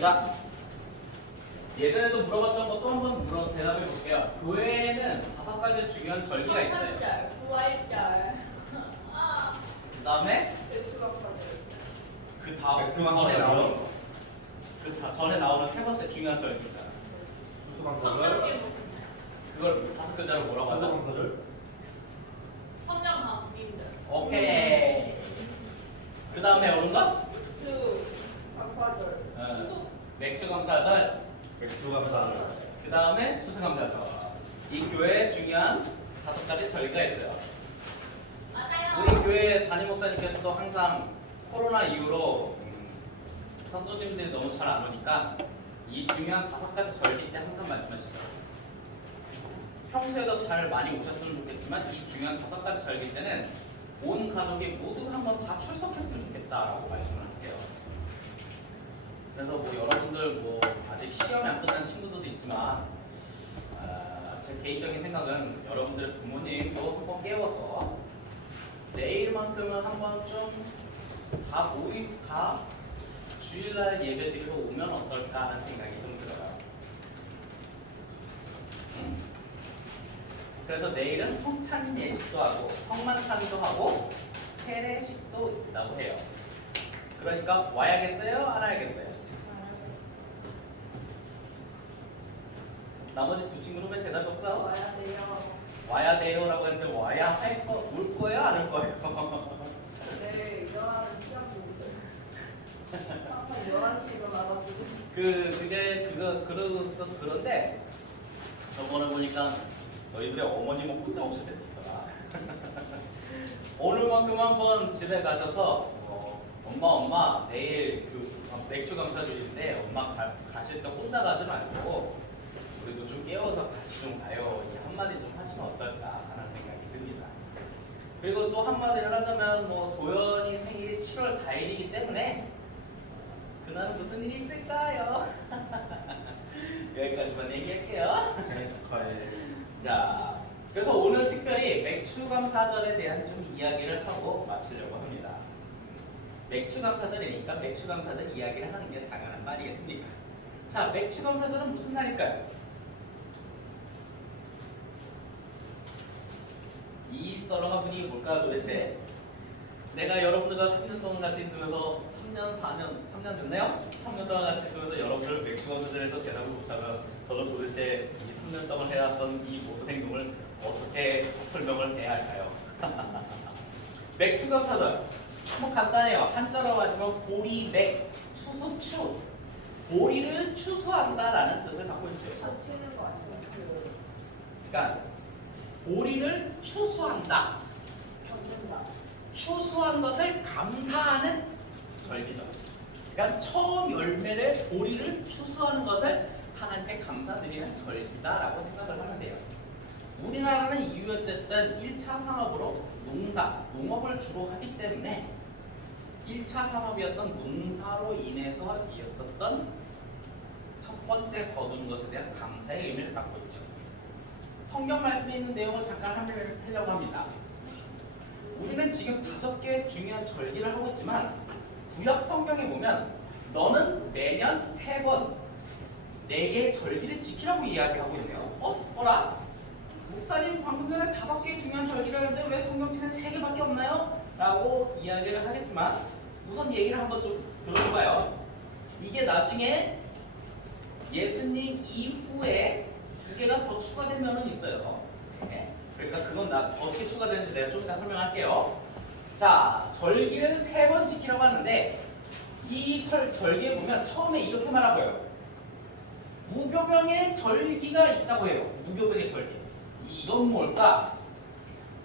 자, 예전에도 물어봤던 거 또 한번 대답해 볼게요. 교회에는 5가지 중요한 절기가 있어요. 성탄절, 부활절, 그 다음에 배추각파절. 그 다음 백두만 전에 나오는 나오는 전에 나오는 세 번째 중요한 절기 있잖아. 수수방사절, 성령님 그걸 5글자로 뭐라고 하죠? 수수방사절, 성령 강림절. 오케이. 그 다음에 어른가? 배추 각파절. 수수. 맥주감사절. 백두감사절. 그 다음에 추수감사절. 이 교회에 중요한 5가지 절기가 있어요. 맞아요. 우리 교회 담임 목사님께서도 항상 코로나 이후로 선도님들이 너무 잘 안 오니까 이 중요한 5가지 절기 때 항상 말씀하시죠. 평소에도 잘 많이 오셨으면 좋겠지만 이 중요한 5가지 절기 때는 온 가족이 모두 한번 다 출석했으면 좋겠다라고 말씀을 할게요. 그래서 뭐 여러분들 뭐 아직 시험이 안 끝난 친구들도 있지만 제 개인적인 생각은 여러분들 부모님도 한번 깨워서 내일만큼은 한번 좀 다 주일날 예배 드리러 오면 어떨까 하는 생각이 좀 들어요. 그래서 내일은 성찬 예식도 하고 성만찬도 하고 세례식도 있다고 해요. 그러니까 와야겠어요? 안 와야겠어요? 나머지 두 친구는 왜 대답이 없어? 와야 돼요. 와야 돼요라고 했는데 와야 올 거예요? 안 올 거예요? 내일 일어나는 시간이 있어요. 항상 11시에 일어나가지고. 그런데 저번에 보니까 너희들의 어머님은 혼자 오실 때도 있더라. 오늘만큼 한번 집에 가셔서 엄마 내일 맥주 감사주일인데 엄마 가실 때 혼자 가지 말고 우리도 좀 깨워서 같이 좀 가요. 이 한마디 좀 하시면 어떨까 하는 생각이 듭니다. 그리고 또 한마디를 하자면 도연이 생일이 7월 4일이기 때문에 그날은 무슨 일이 있을까요? 여기까지만 얘기할게요. 생일 축하해. 자, 그래서 오늘 특별히 맥추감사절에 대한 좀 이야기를 하고 마치려고 합니다. 맥추감사절이니까 맥추감사절 이야기를 하는 게 당연한 말이겠습니까? 자, 맥추감사절은 무슨 날일까요? 이 썰어가 분위기 뭘까요 도대체? 내가 여러분들과 3년 동안 같이 있으면서 3년 됐나요? 3년 동안 같이 있으면서 여러분들 맥주감사절에서 대답을 못하면 저는 도대체 이 3년 동안 해왔던 이 모든 행동을 어떻게 설명을 해야 할까요? 맥주감사절 뭐 간단해요. 한자로 하지만 보리맥, 추수추 보리를 추수한다라는 뜻을 갖고 있죠. 다치는 거 아니에요? 그러니까 보리를 추수한다. 걷는다. 추수한 것을 감사하는 절기죠. 그러니까 처음 열매를 보리를 추수하는 것을 하나님께 감사드리는 절기다라고 생각을 하면 돼요. 우리나라는 이유 어쨌든 1차 산업으로 농업을 주로 하기 때문에 1차 산업이었던 농사로 인해서 이었었던 첫 번째 거둔 것에 대한 감사의 의미를 갖고 있죠. 성경 말씀에 있는 내용을 잠깐 하려고 합니다. 우리는 지금 5개의 중요한 절기를 하고 있지만 구약 성경에 보면 너는 매년 3번 4개의 절기를 지키라고 이야기하고 있네요. 어라? 목사님 방금 전에 5개의 중요한 절기를 하는데 왜 성경책은 3개밖에 없나요? 라고 이야기를 하겠지만 우선 얘기를 한번 좀 들어볼까요? 이게 나중에 예수님 이후에 2개가 더 추가된 면은 있어요. 네. 그러니까 그건 어떻게 추가되는지 내가 좀 이따 설명할게요. 자, 절기를 3번 지키라고 하는데 이 절기에 보면 처음에 이렇게 말하고요. 무교병의 절기가 있다고 해요. 무교병의 절기. 이건 뭘까?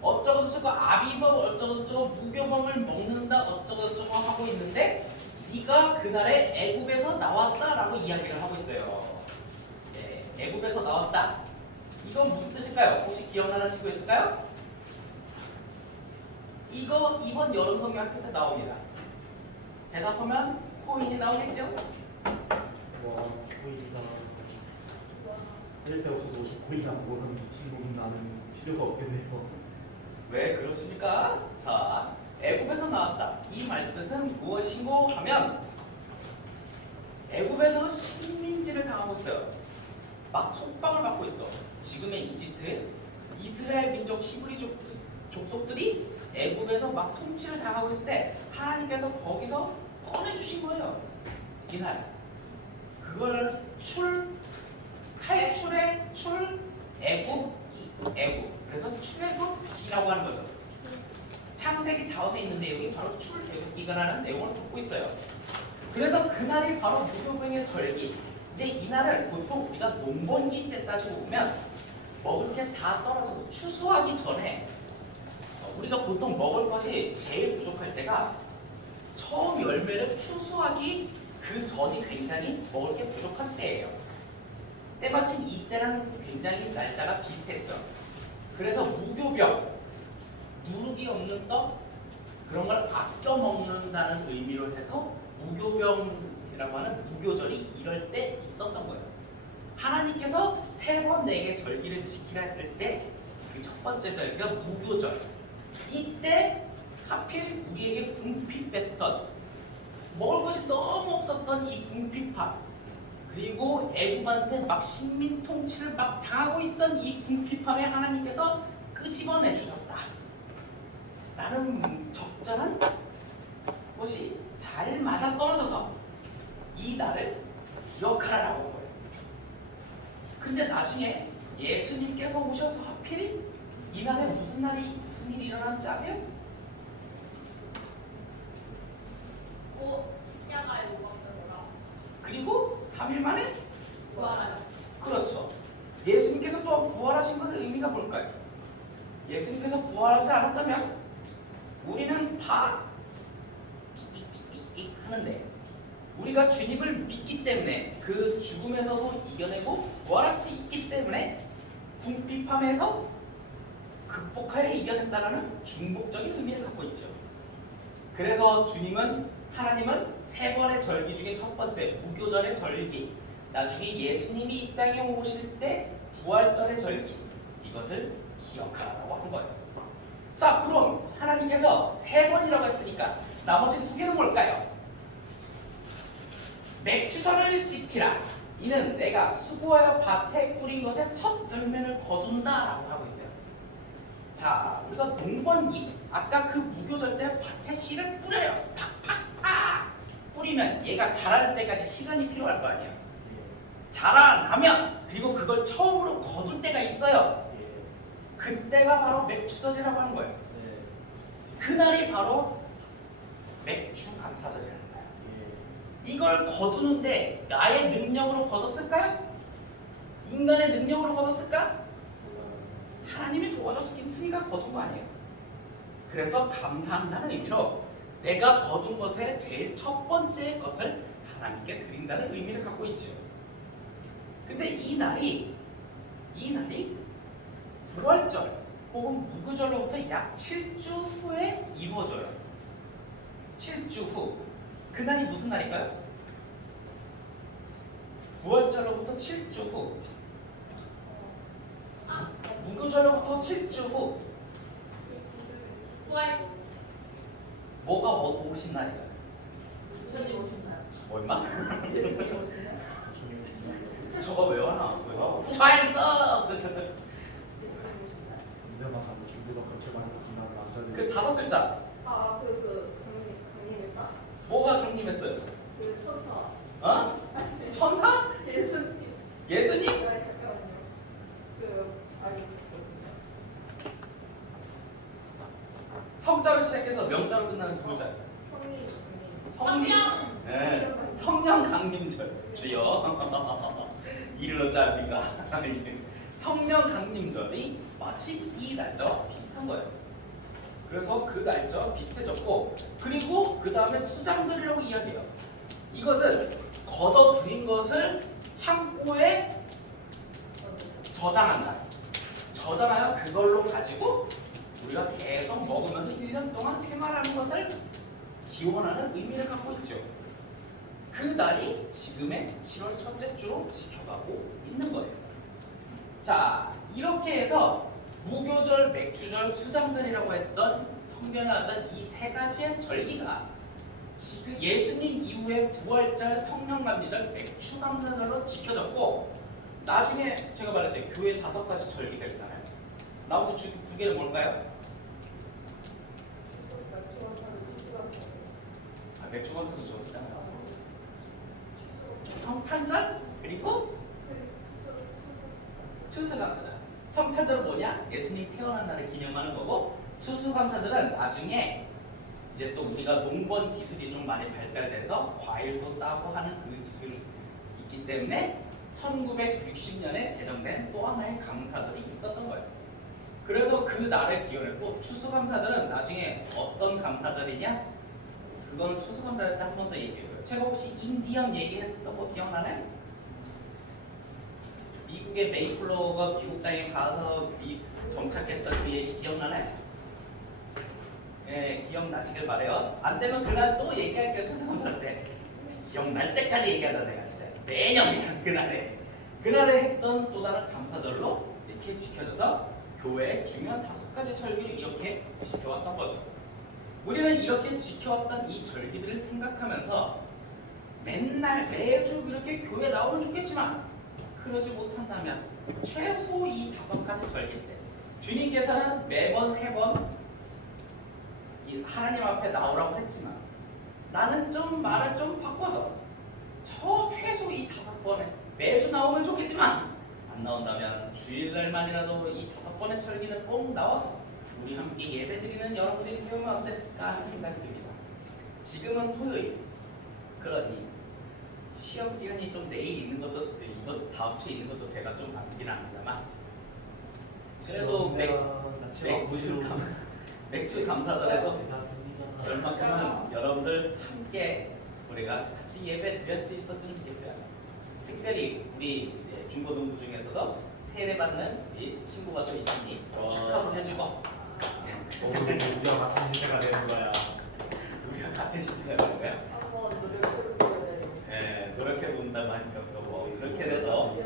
어쩌고저쩌고 아비법 어쩌고저쩌고 무교병을 먹는다 어쩌고저쩌고 하고 있는데 네가 그날에 애굽에서 나왔다라고 이야기를 하고 있어요. 네, 애굽에서 나왔다. 이건 무슨 뜻일까요? 혹시 기억나는 친구 있을까요? 이거 이번 여름 성경 학교 때 나옵니다. 대답하면 코인이 나오겠죠? 와, 코인이다. 쓸데없어서 50코인이나 모르는 미친 놈이 나는 필요가 없겠네요. 왜 그렇습니까? 자, 애굽에서 나왔다. 이 말 뜻은 무엇이고 하면 애굽에서 식민지를 당하고 있어요. 막 속박을 받고 있어. 지금의 이집트, 이스라엘 민족 히브리 족속들이 애굽에서 막 통치를 당하고 있을 때 하나님께서 거기서 꺼내주신 거예요. 이날 그걸 탈출의 애굽. 그래서 출애굽기라고 하는 거죠. 창세기 다음에 있는 내용이 바로 출애굽기가라는 내용을 담고 있어요. 그래서 그날이 바로 무교병의 절기. 근데 이날을 보통 우리가 농번기 때 따지고 보면 먹을 게 다 떨어져서 추수하기 전에 우리가 보통 먹을 것이 제일 부족할 때가 처음 열매를 추수하기 그 전이 굉장히 먹을 게 부족한 때예요. 때마침 이때랑 굉장히 날짜가 비슷했죠. 그래서 무교병, 누룩이 없는 떡 그런 걸 아껴 먹는다는 의미로 해서 무교병이라고 하는 무교절이 이럴 때 있었던 거예요. 하나님께서 3번 내게 절기를 지키라 했을 때 그 첫 번째 절기가 무교절. 이때 하필 우리에게 궁핍 뺐던 먹을 것이 너무 없었던 이 궁핍함 그리고 애굽한테 막 식민 통치를 막 당하고 있던 이 궁핍함에 하나님께서 끄집어내 주셨다 라는 적절한 것이 잘 맞아떨어져서 이 날을 기억하라라고 한 거예요. 근데 나중에 예수님께서 오셔서 하필 이 날에 무슨 일이 일어났는지 아세요? 십자가에 못 박혀라. 그리고 3일 만에 부활하여. 그렇죠. 예수님께서 또 부활하신 것의 의미가 뭘까요? 예수님께서 부활하지 않았다면 우리는 다 끽끽끽 하는데 우리가 주님을 믿기 때문에 그 죽음에서도 이겨내고 부활할 수 있기 때문에 궁핍함에서 극복하여 이겨낸다는 중복적인 의미를 갖고 있죠. 그래서 하나님은 3번의 절기 중에 첫 번째 무교절의 절기, 나중에 예수님이 이 땅에 오실 때 부활절의 절기, 이것을 기억하라고 하는 거예요. 자, 그럼 하나님께서 3번이라고 했으니까 나머지 2개는 뭘까요? 맥추절을 지키라. 이는 내가 수고하여 밭에 뿌린 것의 첫 열매를 거둔다라고 하고 있어요. 자, 우리가 농번기, 아까 그 무교절 때 밭에 씨를 뿌려요. 팍팍팍 뿌리면 얘가 자랄 때까지 시간이 필요할 거 아니에요. 자라나면 그리고 그걸 처음으로 거둘 때가 있어요. 그때가 바로 맥추절이라고 하는 거예요. 그날이 바로 맥추 감사절이라는 거예요. 이걸 거두는데 나의 능력으로 거뒀을까요? 인간의 능력으로 거뒀을까? 하나님이 도와줬으니까 거둔 거 아니에요. 그래서 감사한다는 의미로 내가 거둔 것의 제일 첫 번째 것을 하나님께 드린다는 의미를 갖고 있죠. 근데 이 날이 불활절 혹은 무교절로부터 약 7주 후에 이루어져요. 7주 후. 그날이 무슨 날일까요? 부활절로부터 7주 후. 무교절로부터 7주 후. 부활. 뭐가 오신 날이잖아요. 주님 오신다요? 얼마? 예수님 오신다요? 저거 외워놔. 그래서 차에서 예수님 오신다요? 군대만 가면 준비가 그렇게 많이 끝난 남자들. 그 5글자 강림했다? 뭐가 강림했어요? 그 천사. 어? 천사? 예수님. 예수님? 아니, 잠깐만요. 성자로 시작해서 명자로 끝나는 2글자. 성령. 네. 성령 강림절. 주여. 이를 어찌합니까? 성령 강림절이 마치 이 날짜와 비슷한 거예요. 그래서 그 날짜와 비슷해졌고, 그리고 그 다음에 수장절이라고 이야기해요. 이것은 걷어들인 것을 창고에 저장한다. 저장하여 그걸로 가지고 우리가 계속 먹으면서 1년 동안 생활하는 것을 기원하는 의미를 갖고 있죠. 그 날이 지금의 7월 첫째 주로 지켜가고 있는 거예요. 자, 이렇게 해서 무교절, 맥추절, 수장절이라고 했던 성경에 나왔던 이 3가지의 절기가 지금 예수님 이후에 부활절, 성령감리절, 맥추감사절로 지켜졌고 나중에 제가 말했죠. 교회 5가지 절기가 있잖아요. 나머지 두 개는 뭘까요? 맥추감사절 저 있잖아요. 성탄절 그리고 추수감사절. 성탄절은 뭐냐? 예수님 태어난 날을 기념하는 거고 추수감사절은 나중에 이제 또 우리가 농번 기술이 좀 많이 발달돼서 과일도 따고 하는 그 기술이 있기 때문에 1960년에 제정된 또 하나의 감사절이 있었던 거예요. 그래서 그 날을 기원했고 추수감사절은 나중에 어떤 감사절이냐? 그건 추수감사절 때 한 번 더 얘기해요. 제가 혹시 인디언 얘기했던 거 기억나나요? 미국의 메이플로우가 미국 땅에 가서 정착했던 그 얘기 기억나나요? 예, 기억나시길 바래요. 안 되면 그날 또 얘기할게요. 추수감사 때. 기억날 때까지 얘기하다 내가 진짜 매년 그날에 했던 또 다른 감사절로 이렇게 지켜져서 교회의 중요한 5가지 절기를 이렇게 지켜왔던 거죠. 우리는 이렇게 지켜왔던 이 절기들을 생각하면서 맨날 매주 그렇게 교회 나오면 좋겠지만 그러지 못한다면 최소 이 5가지 절기 때 주님께서는 매번 3번 하나님 앞에 나오라고 했지만 나는 좀 말을 좀 바꿔서 최소 이 5번에 매주 나오면 좋겠지만 안 나온다면 주일날만이라도 이 5번의 절기는 꼭 나와서 우리 함께 예배드리는 여러분들이 되면 어땠을까 하는 생각이 듭니다. 지금은 토요일 그러니 시험 기간이 좀 내일 있는 것도 이거 다음 주에 있는 것도 제가 좀 많긴 합니다만 그래도 맥주 감사절에도 얼마큼은 여러분들 함께 우리가 같이 예배 드릴 수 있었으면 좋겠어요. 특별히 우리 이제 중고등부 중에서도 세례 받는 이 친구가 또 있으니 축하도 해주고 우리가 같은 시대가 되는 거야. 우리가 같은 시대가 되는 거야? 한번 노력해보려고 해요. 네, 노력해 본다고 하니까 또 뭐 그렇게 돼서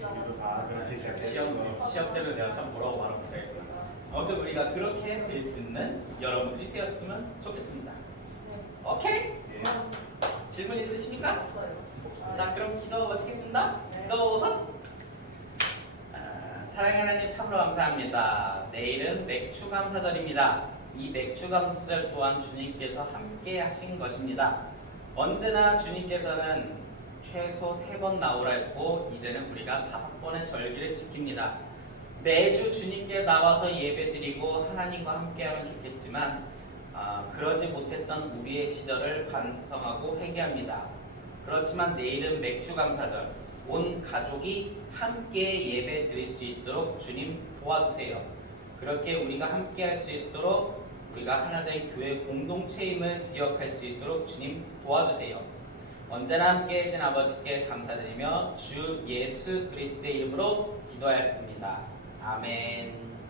우리도 다 그렇게 시작했어. 시험 때는 내가 참 뭐라고 말을 못하겠구나. 아무튼 우리가 그렇게 될 수 있는 여러분들이 되었으면 좋겠습니다. 오케이? 예. 질문 있으십니까? 없어요. 자, 그럼 기도 마치겠습니다. 네. 기도선. 사랑하는 하나님 참으로 감사합니다. 내일은 맥추감사절입니다. 이 맥추감사절 또한 주님께서 함께 하신 것입니다. 언제나 주님께서는 최소 3번 나오라 했고 이제는 우리가 5번의 절기를 지킵니다. 매주 주님께 나와서 예배드리고 하나님과 함께하면 좋겠지만 그러지 못했던 우리의 시절을 반성하고 회개합니다. 그렇지만 내일은 맥추감사절, 온 가족이 함께 예배 드릴 수 있도록 주님 도와주세요. 그렇게 우리가 함께 할 수 있도록 우리가 하나된 교회 공동체임을 기억할 수 있도록 주님 도와주세요. 언제나 함께 계신 아버지께 감사드리며 주 예수 그리스도의 이름으로 기도하였습니다. 아멘.